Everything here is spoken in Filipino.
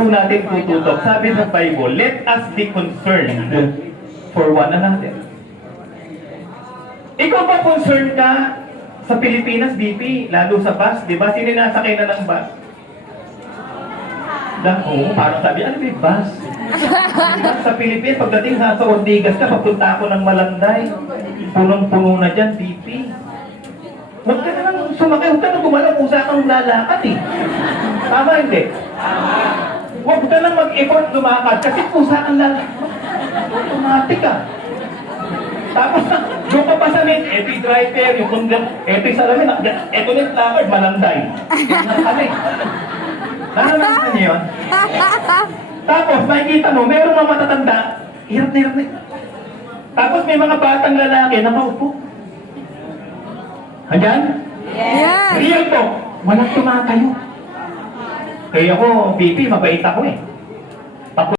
ho natin tututok. Sabi sa Bible, let us be concerned for one another. Ikaw ba concerned ka sa Pilipinas, BP? Lalo sa bus, di ba? Sino nasakay na ng bus? Oo, parang sabi, ano ba yung bus? Diba, sa Pilipinas, pagdating sa Ortigas ka, papunta ako ng Malanday. Punong-puno na dyan, BP. Huwag ka na lang sumakay, huwag ka na gumalaw kung saan kang lalakad eh. Tama hindi? Huwag ka lang mag-effort lumakad kasi kung saan kang lalakad, automatic ka. Tapos doon ka pa sa net, eto yung driver, yung kundang, eto yung salamin, eto na yung lakad, Malanday. Yan kami. Naranasan niyo yun? Tapos makikita mo, mayroong mga matatanda, hirap na hirap na. Tapos may mga batang lalaki na nakaupo. Andyan? Yes! Real po, walang tumatayo. Kaya ako, BP, mabait ako eh.